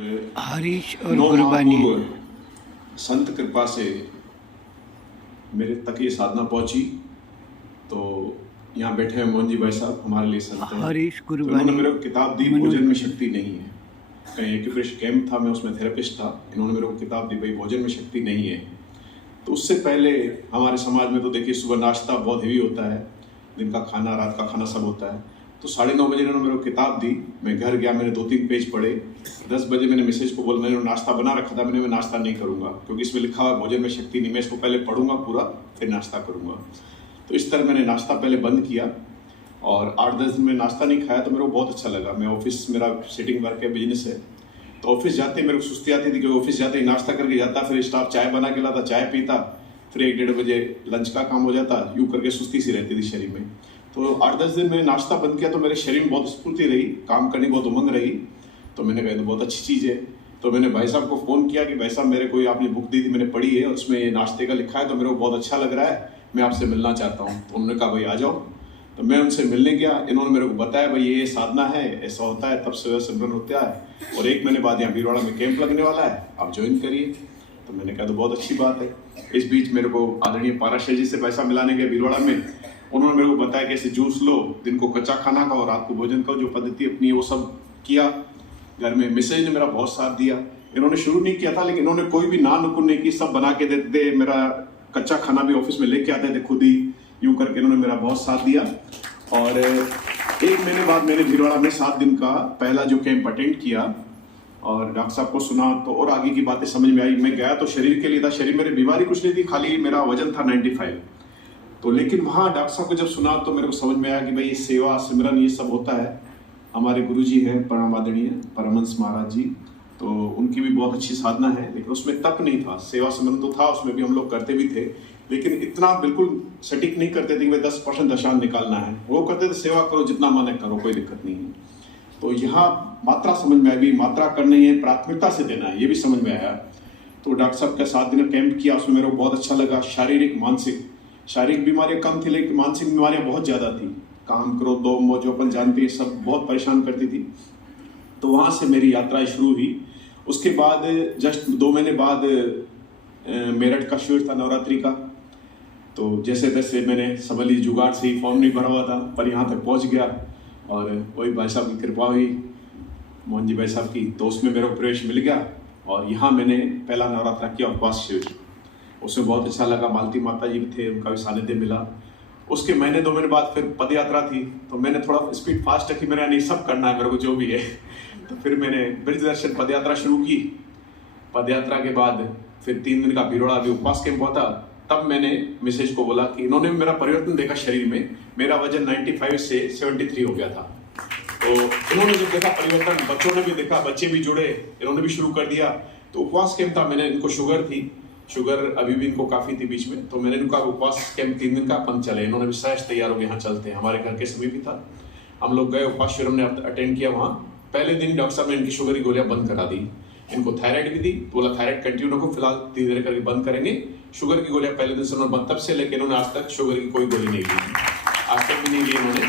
हरीश और 9 माह गुरबानी पूर्व संत कृपा से मेरे तक ये साधना पहुंची। तो यहाँ बैठे हैं मोहन जी भाई साहब, हमारे लिए संत हैं। हरीश तो गुरबानी इन्होंने मेरे को किताब दी, भोजन में शक्ति नहीं है। कहीं एक्यूप्रेशर कैंप था, मैं उसमें थेरेपिस्ट था। इन्होंने मेरे को किताब दी, भाई भोजन में शक्ति नहीं है। तो उससे पहले हमारे समाज में तो देखिए सुबह नाश्ता बहुत हेवी होता है, दिन का खाना, रात का खाना सब होता है। तो 9:30 बजे इन्होंने मेरे को किताब दी, मैं घर गया, मैंने 2-3 पेज पढ़े। 10 बजे मैंने मिसेज को बोला, मैंने नाश्ता बना रखा था, मैं नाश्ता नहीं करूँगा क्योंकि इसमें लिखा हुआ भोजन में शक्ति नहीं, मैं इसको पहले पढ़ूंगा पूरा फिर नाश्ता करूँगा। तो इस तरह मैंने नाश्ता पहले बंद किया और 8-10 दिन में नाश्ता नहीं खाया तो मेरे को बहुत अच्छा लगा। मैं ऑफिस, मेरा सिटिंग वर्क है, बिजनेस है, तो ऑफिस जाते मेरे को सुस्ती आती थी, क्योंकि ऑफिस जाते ही नाश्ता करके जाता, फिर स्टाफ चाय बना के लाता, चाय पीता, फिर 1-1:30 बजे लंच का काम हो जाता, यूँ करके सुस्ती सी रहती थी शरीर में। तो 8-10 दिन मैंने नाश्ता बंद किया तो मेरे शरीर में बहुत स्फूर्ति रही, काम करने की बहुत उमंग रही। तो मैंने कहा तो बहुत अच्छी चीज़ है। तो मैंने भाई साहब को फ़ोन किया कि भाई साहब मेरे को आपने बुक दी थी, मैंने पढ़ी है, उसमें ये नाश्ते का लिखा है, तो मेरे को बहुत अच्छा लग रहा है, मैं आपसे मिलना चाहता हूँ। तो उन्होंने कहा भाई आ जाओ। तो मैं उनसे मिलने गया, इन्होंने मेरे को बताया भाई ये साधना है, ऐसा होता है, तब से सिमरन होता है और 1 महीने बाद यहाँ भीलवाड़ा में कैंप लगने वाला है, आप ज्वाइन करिए। तो मैंने कहा तो बहुत अच्छी बात है। इस बीच मेरे को आदरणीय पाराशर जी से पैसा मिलाने गया भीलवाड़ा में, उन्होंने मेरे को बताया कि ऐसे जूस लो, दिन को कच्चा खाना खाओ, रात को भोजन खाओ, जो पद्धति अपनी वो सब किया। घर में मिसेज ने मेरा बहुत साथ दिया। इन्होंने शुरू नहीं किया था, लेकिन इन्होंने कोई भी ना नुकुर नहीं की, सब बना के देते थे। मेरा कच्चा खाना भी ऑफिस में लेके आते थे खुद ही, यूं करके इन्होंने मेरा बहुत साथ दिया। और 1 महीने बाद मैंने भीलवाड़ा में 7 दिन का पहला जो कैंप अटेंड किया और डॉक्टर साहब को सुना तो और आगे की बातें समझ में आई। मैं गया तो शरीर के लिए था, शरीर मेरी बीमारी कुछ नहीं थी, खाली मेरा वजन था 95। तो लेकिन वहाँ डॉक्टर साहब को जब सुना तो मेरे को समझ में आया कि भाई ये सेवा सिमरन ये सब होता है। हमारे गुरुजी हैं परम आदरणीय परमहंस महाराज जी, तो उनकी भी बहुत अच्छी साधना है, लेकिन उसमें तप नहीं था। सेवा सिमरन तो था, उसमें भी हम लोग करते भी थे, लेकिन इतना बिल्कुल सटीक नहीं करते थे कि भाई 10% दशांश निकालना है। वो करते थे सेवा करो जितना मन है करो, कोई दिक्कत नहीं है। तो यहाँ मात्रा समझ में आई, मात्रा करनी है, प्राथमिकता से देना है, ये भी समझ में आया। तो डॉक्टर साहब का 7 दिन कैंप किया, उसमें मेरे को बहुत अच्छा लगा। शारीरिक बीमारियां कम थी, लेकिन मानसिक बीमारियां बहुत ज़्यादा थी। काम, क्रोध, दो मोह जो अपन जानते हैं, सब बहुत परेशान करती थी। तो वहाँ से मेरी यात्रा शुरू हुई। उसके बाद जस्ट 2 महीने बाद मेरठ का शिविर था नवरात्रि का। तो जैसे तैसे मैंने समझ ली जुगाड़ से ही, फॉर्म नहीं भरा हुआ था, पर यहाँ तक पहुँच गया और वही भाई साहब की कृपा हुई, मोहन जी भाई साहब की, तो उसमें मेरा प्रवेश मिल गया। और यहाँ मैंने पहला नवरात्रा किया, उपवास शिविर, उसमें बहुत अच्छा लगा। मालती माता जी भी थे, उनका भी सानिध्य मिला। उसके महीने 2 महीने बाद फिर पद यात्रा थी, तो मैंने थोड़ा स्पीड फास्ट रखी, मैंने नहीं सब करना है मेरे को जो भी है। तो फिर मैंने ब्रज दर्शन पद यात्रा शुरू की। पद यात्रा के बाद फिर 3 दिन का भीलवाड़ा भी उपवास कैंप हुआ था। तब मैंने मिसेज को बोला कि इन्होंने मेरा परिवर्तन देखा शरीर में, मेरा वजन 95 से 73 हो गया था। तो इन्होंने जब देखा परिवर्तन, बच्चों ने भी देखा, बच्चे भी जुड़े, इन्होंने भी शुरू कर दिया। तो उपवास कैंप था, मैंने इनको शुगर थी, शुगर अभी भी इनको काफी थी बीच में, तो मैंने इनका उपवास कैंप 3 दिन का अपन चले। इन्होंने भी सहज तैयार हो गए, यहाँ चलते हैं, हमारे घर के समीप ही था। हम लोग गए, उपवास शिविर हमने अटेंड किया। वहाँ पहले दिन डॉक्टर साहब ने इनकी शुगर की गोलियां बंद करा दी, इनको थायराइड भी दी, बोला थायराइड कंटिन्यू रखो, फिलहाल धीरे धीरे करके बंद करेंगे। शुगर की गोलियां पहले दिन से उन्होंने बंद, तब से लेकर इन्होंने आज तक शुगर की कोई गोली नहीं ली, आज तक भी नहीं ली इन्होंने।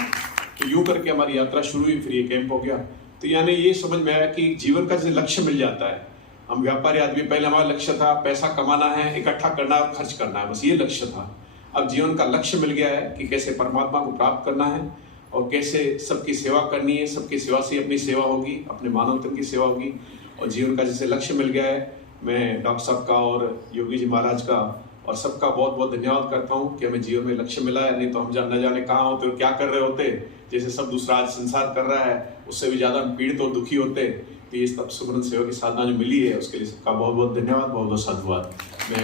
तो यूं करके हमारी यात्रा शुरू हुई, फिर ये कैंप हो गया। तो यानी ये समझ में आया कि जीवन का जैसे लक्ष्य मिल जाता है। हम व्यापारी आदमी, पहले हमारा लक्ष्य था पैसा कमाना है, इकट्ठा करना है, खर्च करना है, बस ये लक्ष्य था। अब जीवन का लक्ष्य मिल गया है कि कैसे परमात्मा को प्राप्त करना है और कैसे सबकी सेवा करनी है। सबकी सेवा से अपनी सेवा होगी, अपने मानवतन की सेवा होगी। और जीवन का जैसे लक्ष्य मिल गया है, मैं डॉक्टर साहब का और योगी जी महाराज का और सबका बहुत बहुत धन्यवाद करता हूँ कि हमें जीवन में लक्ष्य मिला है। नहीं तो हम न जाने कहाँ होते और क्या कर रहे होते, जैसे सब दूसरा आज संसार कर रहा है, उससे भी ज़्यादा पीड़ित और दुखी होते। तो ये सब सुमरन सेवा की साधना जो मिली है, उसके लिए सबका बहुत बहुत धन्यवाद, बहुत बहुत साधुवाद। मैं